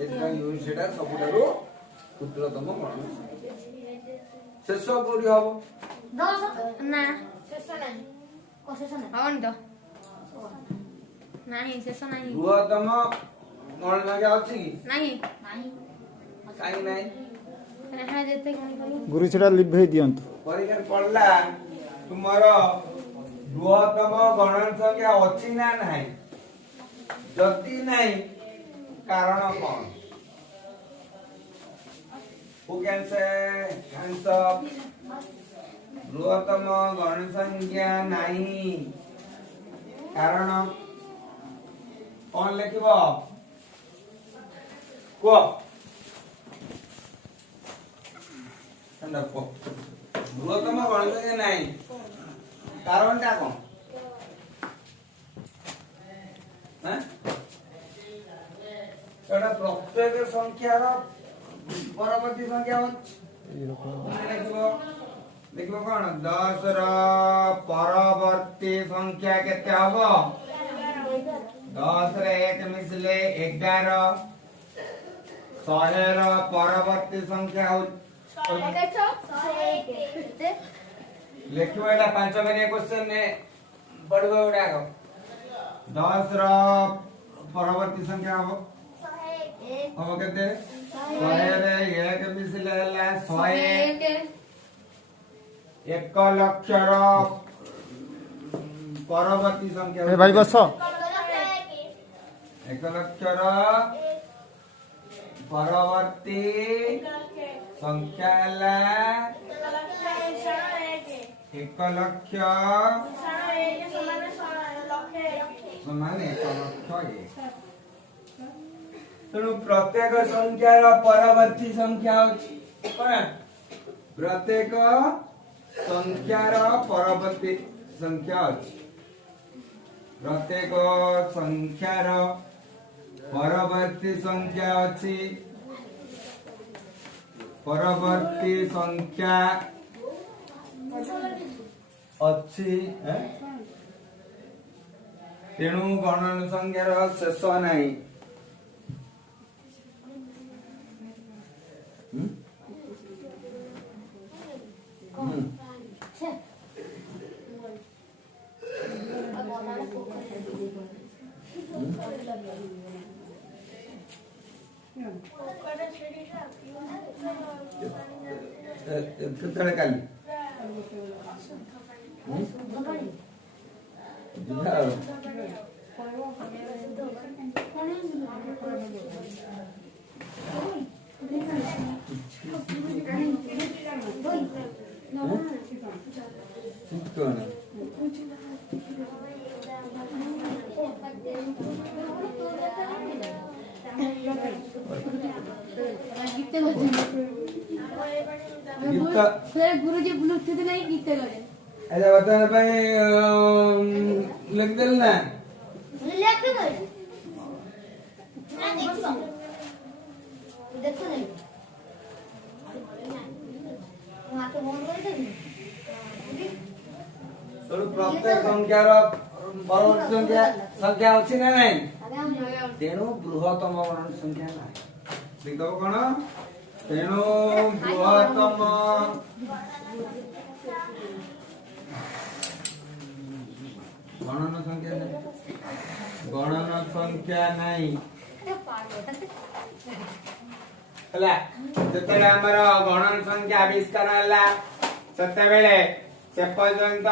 सेटा सबुठारु क्षुद्रतम गणन संख्या शेष कोडी हबो 10 ना शेष नाही को शेष नाही हवन तो नाही शेष नाही बृहत्तम गणन संख्या अछि कि नाही नाही काई नाही हां जेते गणन करू गुरु छडा लिभे दियंतु परीक्षा पड़ला तुमर बृहत्तम गणन संख्या अछि ना नाही जति नाही कारण कौन Who can say hands up? बृहत्तम गणन संख्या नहीं कारण कौन लिखिब को बृहत्तम गणन संख्या नहीं कारण टा कौन प्रत्येक संख्यार परवर्ती संख्या देखो कौन 10 र परवर्ती संख्या केते हबो 10 रे 1 मिसले 11 100 र परवर्ती संख्या लिखिबो एटा 5 मिनिट क्वेश्चन ने पढ़बो एटा 10 र परवर्ती संख्या हबो हबो केते 100 रे 1 मिसले हला 101 1 लक्ष र परवर्ती संख्या ए भाई बस 1 लक्ष र परवर्ती संख्या हला 1 लक्ष समान 1 लक्ष तेणु प्रत्येक संख्यार परवर्ती संख्या अछि कोन प्रत्येक संख्यार परवर्ती संख्या अछि प्रत्येक संख्यार परवर्ती संख्या अछि परवर्ती संख्या अछि तेणु गणन संख्यार शेष नाही केतळे काली गुरुजी ब्लूटूथ नहीं गीत करे अच्छा बताने पे लिख देल ना लिख दे ना देखो नहीं वहां तो फोन कर दे तो प्रत्येक संख्यार परवर्ती संख्या अछि ना नहीं तेणु बृहत्तम गणन संख्या नाही देखो कोन तेणु बृहत्तम गणन संख्या नहीं हला जेतले हमर गणन संख्या आविष्कार हला सेते बेले से पर्यंत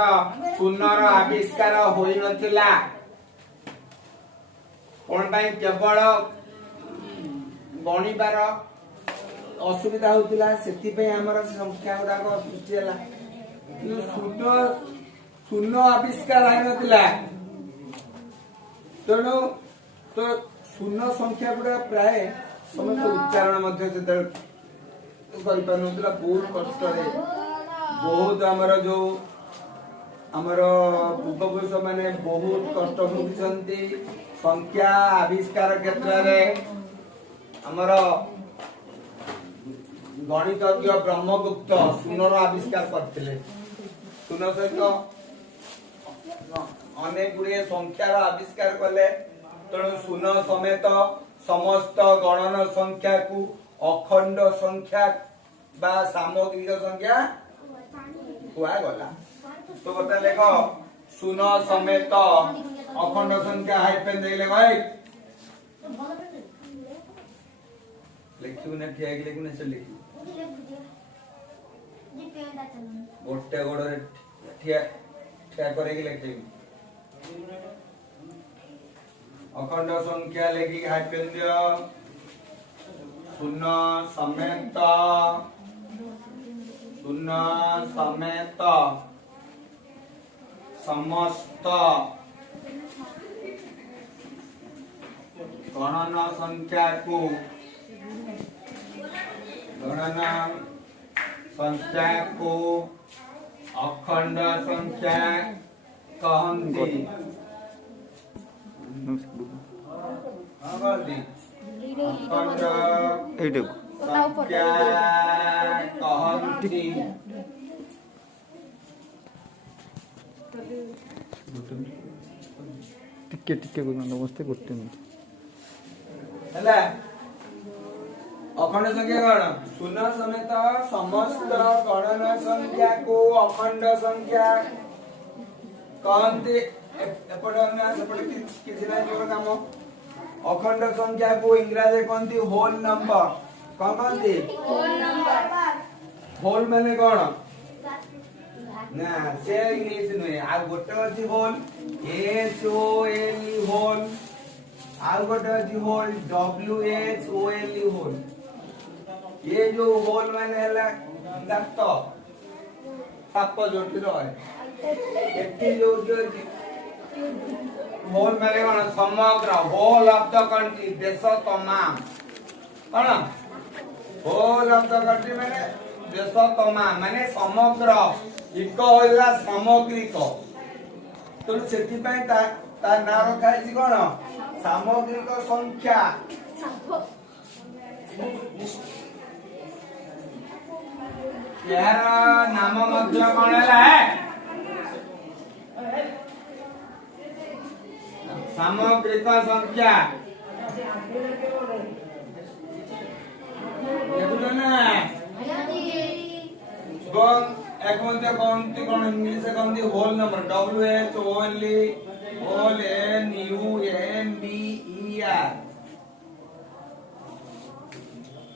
शून्यर आविष्कार होई नथिला कोन पई केवल गणिबार असुविधा होतिला सेति पे हमर संख्या गुडा को सृष्टि हला शून्य आविष्कार है नथिला तेणु तो शून्य संख्या गुडा प्राय समस्त उच्चारण मध्य से करि पानुतला बहुत कष्ट रे बहुत हमर जो हमर पूर्वपुरुष माने बहुत कष्ट भोगिसंती संख्या आविष्कार क्षेत्र रे हमर गणितज्ञ ब्रह्मगुप्त शून्यर आविष्कार करथिले शून्य सहित अनेक गुड़िए संख्यार आविष्कार कले तेणु शून्य समेत समस्त गणन संख्या को अखंड संख्या बा सामग्रिक संख्या हुआ गला। तो बता लेख शून्य समेत अखंड संख्या हाइफेन दे लेख लिखियो ना ठिया के लिखियो ना से लिखियो गोटे गोड़े ठिया ठिया करे के लिखियो अखंड संख्या लेखी हाइफेन दियो शून्य समेत समस्त गणन संख्या को अखंड संख्या कहंती। अखंड संख्या कहंती। टिके टिके नमस्ते गोटे हैला अखंड संख्या गण शून्य समेत समस्त गणन संख्या को अखंड संख्या कहते एपटे अन्य सेपटे किसी ना जो काम अखंड संख्या को इंग्रजी कहते होल नंबर कौन कहते होल माने कौन ना से इंग्लिश नुहे आ गोटे अछि whole H O L E whole आ गोटे अछि whole W H O L E whole. ये जो होल माने हला दांत साप जोटी रहे एठी जो होल माने कोन समग्र होल ऑफ द कंट्री देश तमाम कोन होल ऑफ द कंट्री माने देश तमाम माने समग्र एक होला सामग्रिक तो सेति पय ता नाम रखाइछि कोन सामग्रिक संख्या यार नाम मध्य कोन है सामग्रिक संख्या देखो ना कौन एक मध्य कौनती कौन इंग्लिश से कौनती whole number W H O L E whole N U M B E R.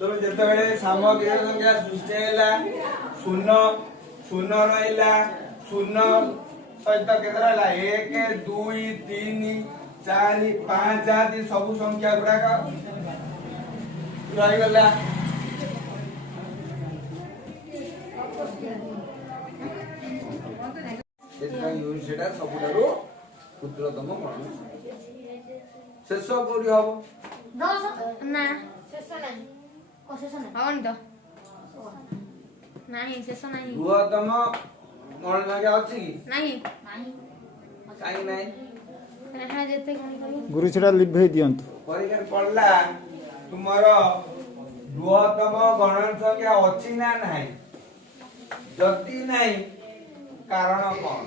तो जेतेबेले सामग्रिक संख्या सृष्टि हैला शून्य शून्य रहिला शून्य सहित केतरा हैला 1 2 3 4 5 आदि सब संख्या गुडा का रहि गला सेटा सबुठारु क्षुद्रतम गणन शेष कोडी हबो 10 ना शेष नाही को शेष नाही हवन तो नाही शेष नाही बृहत्तम गणन संख्या अछि कि नाही नाही काई नाही रहा जेते कोन करी गुरु छडा लिभे दियंतु परीक्षा पढ़ला तुमरो बृहत्तम गणन संख्या अछि ना नाही जति नाही कारण कौन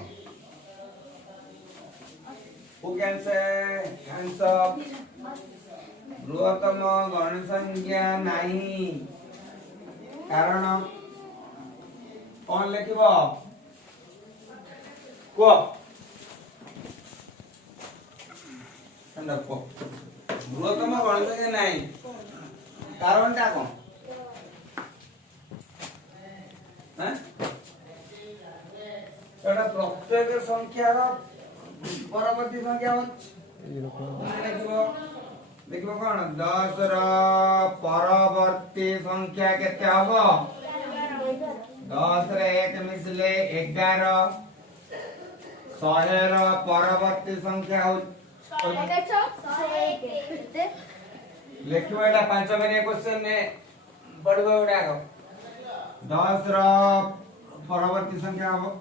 who can say hands up बृहत्तम गणन संख्या नहीं कारण कौन लिखिबो को को बृहत्तम गणन संख्या नहीं कारण टा कौन हैं एटा प्रत्येक संख्यार परवर्ती संख्या देखो कौन 10 र परवर्ती संख्या केते हबो 10 रे 1 मिसले 11 100 र परवर्ती संख्या लिखियो एटा 5 मिनिट क्वेश्चन ने पढ़बो एटा 10 र परवर्ती संख्या हबो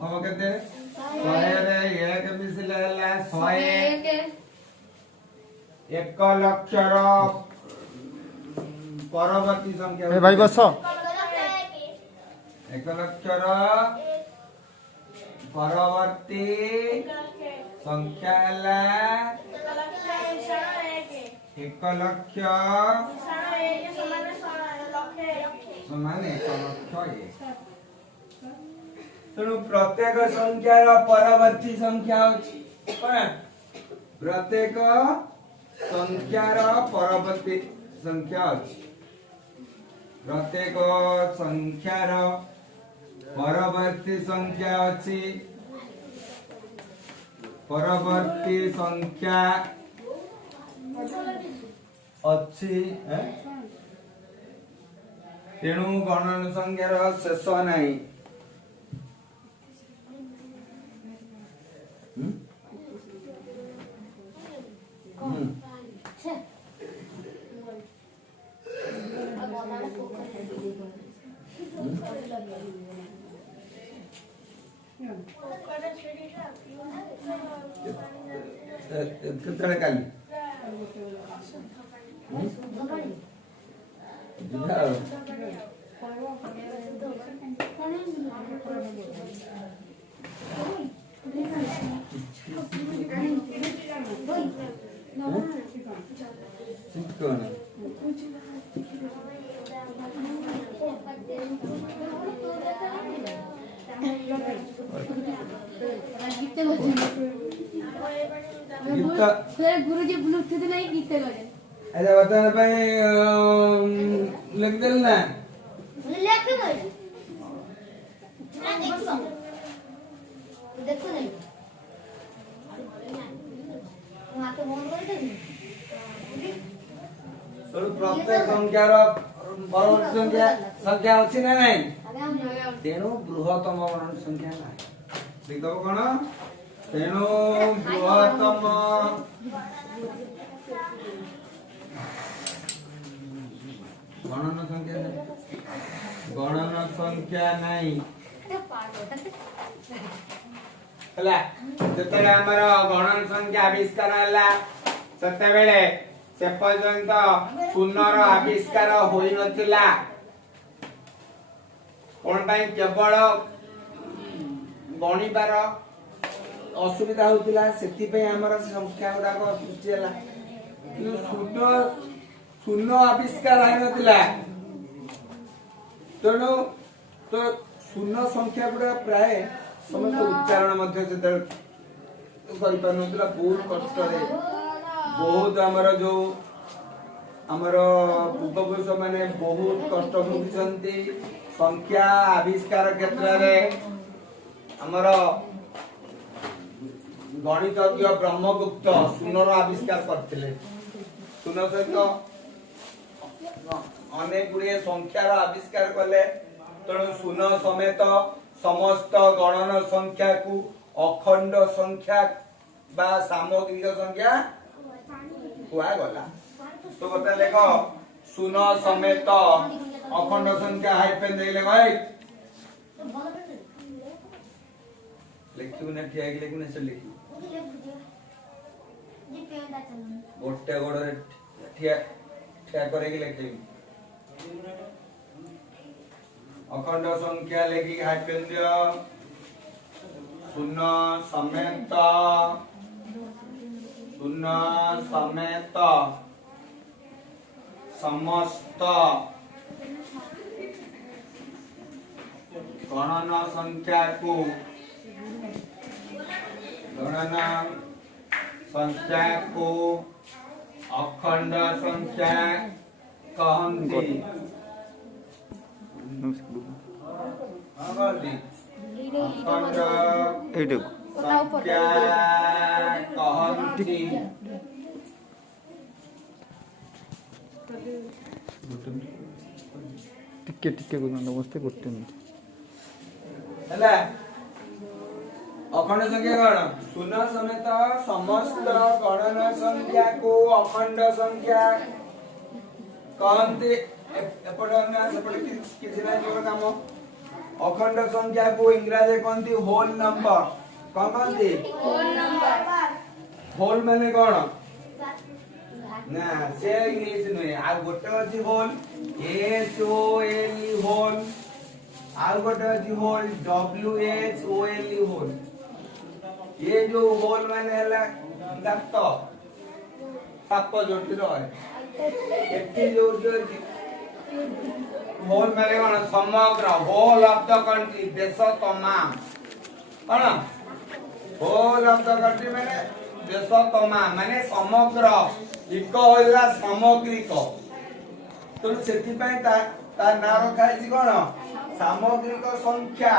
हम कहते 100 रे 1 मिसले हला 101 1 लक्ष र परवर्ती संख्या ए भाई बस 1 लक्ष र परवर्ती संख्या हला एक लक्ष समान एक लक्ष ये तेणु प्रत्येक संख्यार परवर्ती संख्या अछि कोन प्रत्येक संख्यार परवर्ती संख्या अछि प्रत्येक संख्यार परवर्ती संख्या अछि परवर्ती संख्या अछि तेणु गणन संख्यार शेष नाही କେତେବେଳେ କାଲି ଯିବା ଆଉ କଣ गुरुजी ब्लूटूथ नहीं गीत गए अच्छा बताने ପାଇଁ लिख देल ना लिख दे ना देखो देखो नहीं वहां तो फोन कर दे तो प्रत्येक संख्यार परवर्ती संख्या अछि ना नाही तेणु बृहत्तम गणन संख्या नाही लिख दो कोन तेणु बृहत्तम गणन संख्या नहीं हला जेतले हमर गणन संख्या आविष्कार हला सेते बेले से पर्यंत शून्यर आविष्कार होई नथिला कोन ପାଇଁ केवल गणिबार असुविधा होतिला सेति पे हमर संख्या गुडा को सृष्टि हला शून्य शून्य आविष्कार है नथिला तेणु तो शून्य संख्या गुडा प्राय समस्त उच्चारण मध्य से करि पानुतला बहुत कष्ट रे बहुत हमर जो हमर पूर्वपुरुष माने बहुत कष्ट भोगिसंती संख्या आविष्कार क्षेत्र रे हमर गणितज्ञ ब्रह्मगुप्त शून्यर आविष्कार करथिले शून्य सहित अनेक गुड़िए संख्यार आविष्कार कले तेणु शून्य समेत समस्त गणन संख्या को अखंड संख्या बा सामग्रिक संख्या हुआ गला तो बता लेख शून्य समेत अखंड संख्या हाइफेन दे ले भाई लिखियो ना ठिया के लिखु ना से लिखियो गोटे गोड़े ठिया ठिया करे के लिखियो अखंड संख्या लेखी हाइफेन दियो शून्य समेत समस्त गणन संख्या को अखंड संख्या कहंती अखंड संख्या कहंती टिके टिके नमस्ते गोटे हला अखंड संख्या गण शून्य समेत समस्त गणन संख्या को अखंड संख्या कहते काम अखंड संख्या को इंग्रजी कहते होल नंबर कौन कहते होल माने कौन ना से इंग्लिश नुहे आ गोटे अछि whole H O L E whole आ गोटे अछि whole W H O L E whole ये जो होल माने हला दत्त ସାପ ଯୋଉଠି ରହେ ଏଠି ଯୋଉଠି होल मेरे कौन समग्र होल ऑफ द कंट्री देश तमाम कौन होल ऑफ द कंट्री माने देश तमाम माने समग्र इको होइला सामग्रिक तो सेति पय ता नाम रखाइछि कोन सामग्रिक संख्या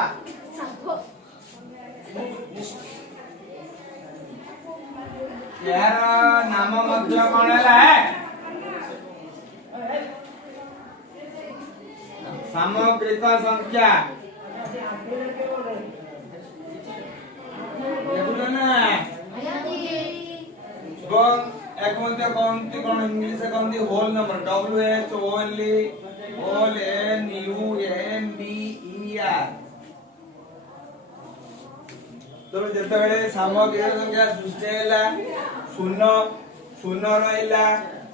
यार नाम मध्य कोन हैला सामग्रिक संख्या देखुन ना गन एक मध्य कौनती कौन इंग्लिश से कौनती whole number WHOLE whole NUMBER तो जते बेले सामग्रिक संख्या सृष्टि हैला शून्य शून्य रहिला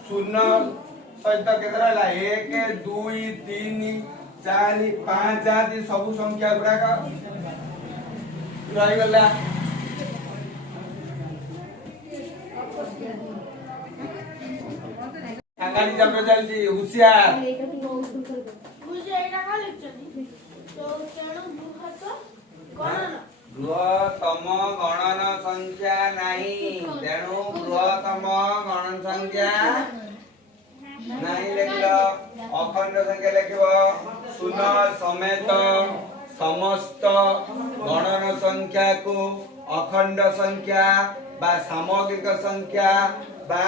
शून्य सहित केतरा हैला 1 2 3 4 5 आदि सब संख्या गुडा का रहि गला आगामी चक्र चलती होशियार मुझे एटा का लिखछनी तो केणु बृहत्तम गणन संख्या नहीं तेणु बृहत्तम गणन संख्या नहीं लिखलो अखंड संख्या लिखिबो शून्य समेत समस्त गणन संख्या को अखंड संख्या बा सामग्रिक संख्या बा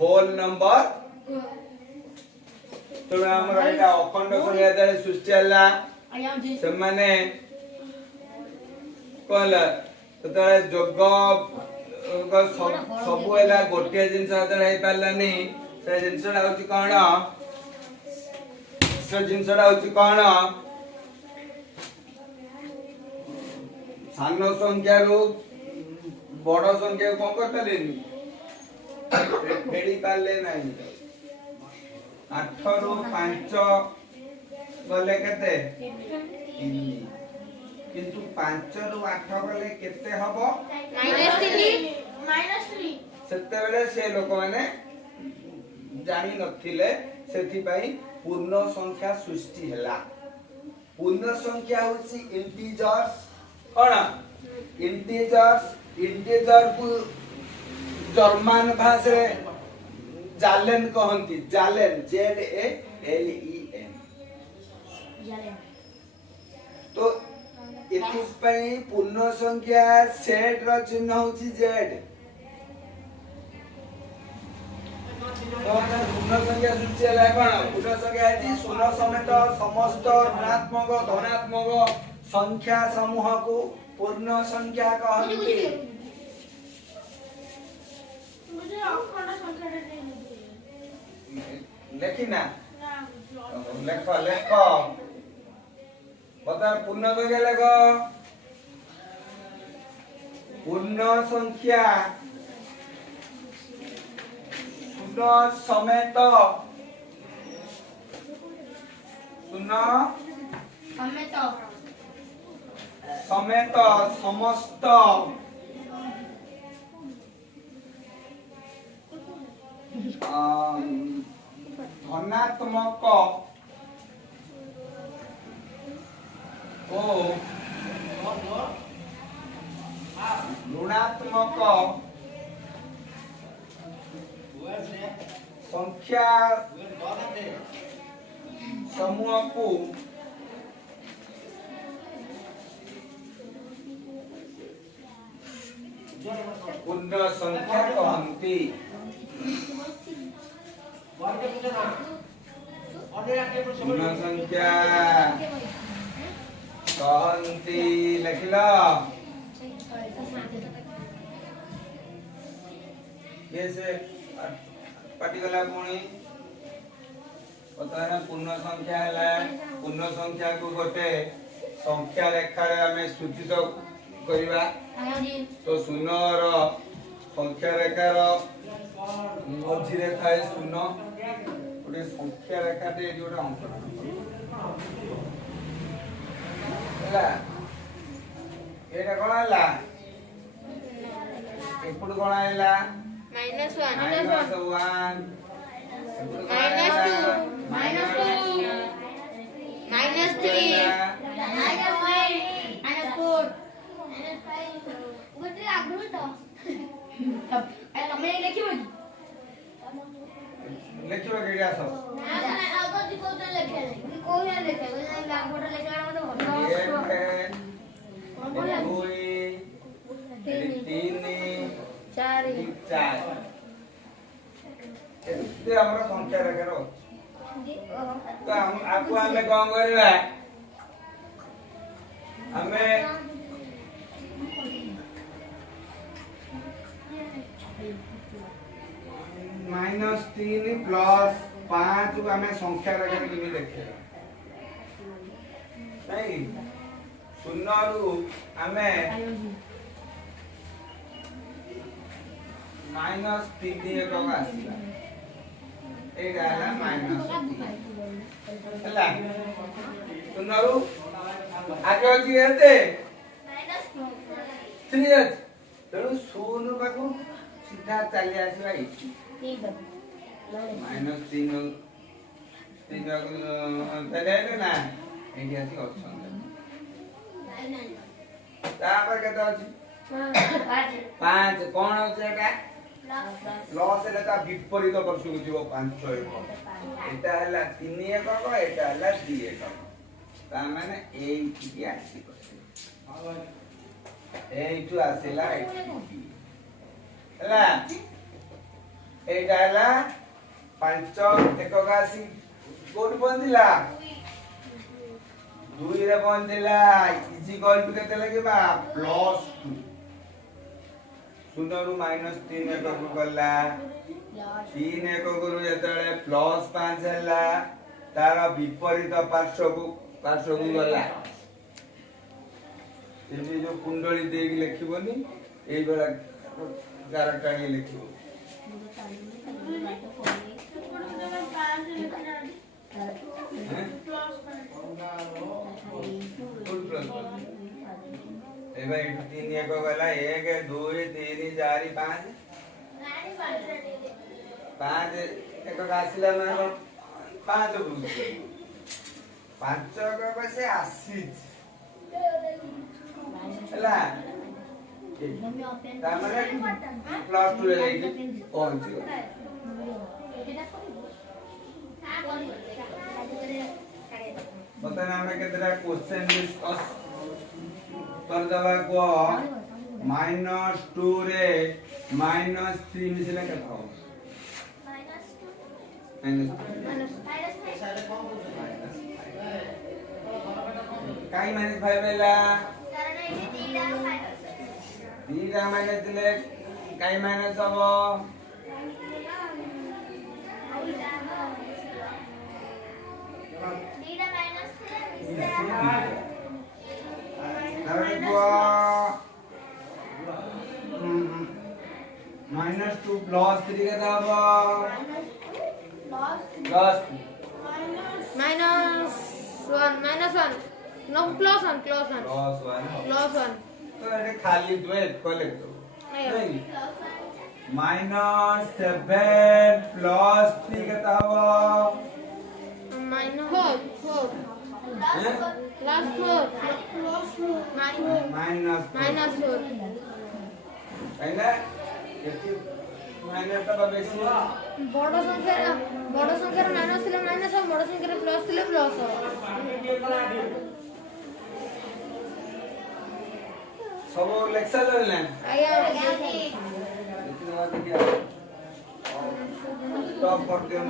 होल नंबर तो हमर एटा अखंड संख्या दे सृष्टि हला से माने कहला ततरे जोग सब एला गोटे जिंस अदर हे पालानी से जिंसडा होची कोन से जिंसडा होची कोन सानो संख्या रो बड़ संख्या को कोन करतलेनी फेड़ी पाले नहीं 8 रो 5 गले केते 3 किंतु 5 रो 8 गले केते हबो -3 सेते बेले से लोक माने जानि नथिले सेथि पई पूर्ण संख्या सृष्टि हला पूर्ण संख्या होची इंटीजर्स कोन इंटीजर को जर्मन भाषा जालेन कहंती जालेन ZALEN तो इतिस पई पूर्ण संख्या सेट र चिन्ह होची Z पूर्ण संख्या सृष्टि है कोन पूर्ण संख्या है शून्य समेत समस्त ऋणात्मक धनात्मक संख्या समूह को पूर्ण संख्या कहंती मुझे अखंड संख्या नहीं लेखी ना लेख बता पूर्ण संख्या लेख पूर्ण संख्या शून्य समेत समेत समस्त धनात्मक ओ ऋणात्मक संख्या समूह को पूर्ण संख्या कहंती पूर्ण संख्या कहंती लिखला कैसे पाटिगला पुणी पता पूर्ण संख्या है पूर्ण संख्या को गोटे संख्या रेखा रे हमें सूचित करिवा तो शून्य रो संख्या रेखा रो मझी रेखा है शून्य गोटे संख्या रेखा टे जोटा अंक हैला एटा कोन हैला एपुड कोन हैला minus 1 minus 1 minus 2 minus 3 minus 4 ଗୋଟେ ଆଗରୁ ତ ତମେ ଲେଖିବ କି ଲେଖିବ କି ଆସ ଆଗ ଦି କୋଉଟା ଲେଖେ କୋଉଟା ଲେଖେ ଆଗଟା ଲେଖିଲା ମତେ ଭଲ ଚାରି ଏତେ ଆମର ସଂଖ୍ୟା ରେଖାର ଅଛି ତ ଆକୁ ଆମେ କଣ କରିବା ଆମେ -3 ପ୍ଲସ୍ 5 କୁ ଆମେ ସଂଖ୍ୟା ରେଖାରେ କେମିତି ଲେଖିବା ନାଇଁ ଶୂନରୁ ଆମେ -3 ଏକ ଆସିଲା ଏଇଟା ହେଲା -3 ହେଲା ଶୂନରୁ ଆगे ଅଛି ଏତେ -3 ଅଛି ତେଣୁ ଶୂନ ପାଖକୁ ସିଧା ଚାଲି ଆସିବା ଏଇଠି -3 ଫେରାଇଲେ ନା ଏଇଠି ଆସି ଅଛନ୍ତି ତାପରେ କେତେ ଅଛି 5 କଣ ଅଛି ଏଟା ଲସ୍ ହେଲେ ତା ବିପରୀତ ପକ୍ଷକୁ ଯିବ 5 ଏକକ ଏଟା ହେଲା 3 ଏକକ ଏଟା ହେଲା 2 ଏକକ ତା ମାନେ ଏଇଠି ଆସିବ ଏଇଠୁ ଆସିଲା ଏଇଠି ହେଲା ଏଇଟା ହେଲା 5 ଏକକ ଆସି କୋଉଠି ପହଞ୍ଚିଲା 2 ରେ ପହଞ୍ଚିଲା ଇଜିକାଲ ଟୁ କେତେ ଲାଗିବା +2 ଶୂନରୁ -3 ଏକକୁ ଗଲା 3 ଏକକରୁ ଯେତେବେଳେ +5 ହେଲା ତାର ବିପରୀତ ପାର୍ଶ୍ୱକୁ ଗଲା ଏଠି ଯୋଉ କୁଣ୍ଡଳୀ ଦେଇକି ଲେଖିବନି ଏଇଭଳିଆ ଗାର ଟାଣି ଲେଖିବ ଏବେ ଏଠି 3 ଏକ ଗଲା 1 2 3 4 5 5 ଏକ ଆସିଲା ମାନେ 5 ବୁଝୁ 5 ଏକ ସେ ଆସିଛି ହେଲା ତାମାନେ +2 ରେ ଯାଇକି ପହଞ୍ଚିବ ବର୍ତ୍ତମାନ ଆମେ କେତେଟା କ୍ୱେଶ୍ଚନ ଡିସ୍କସ କରିଦବା କ -2 ରେ -3 ମିଶିଲେ କେତେ ହବ କାଇଁ -5 ହେଲା ଦିଟା ମାଇନସ୍ ଦେଲେ କାଇଁ ମାଇନସ୍ ହବ -2 +3 କେତେ ହବ -1 no +1 तो ये खाली दो एक को लिख दो नहीं -7 +3 कितना हुआ -4 पहले माइनस तो बेसी बड़ संख्या माइनस थिले माइनस और बड़ संख्या प्लस थिले प्लस सब लेक्चर लेना आया टॉप कर दियो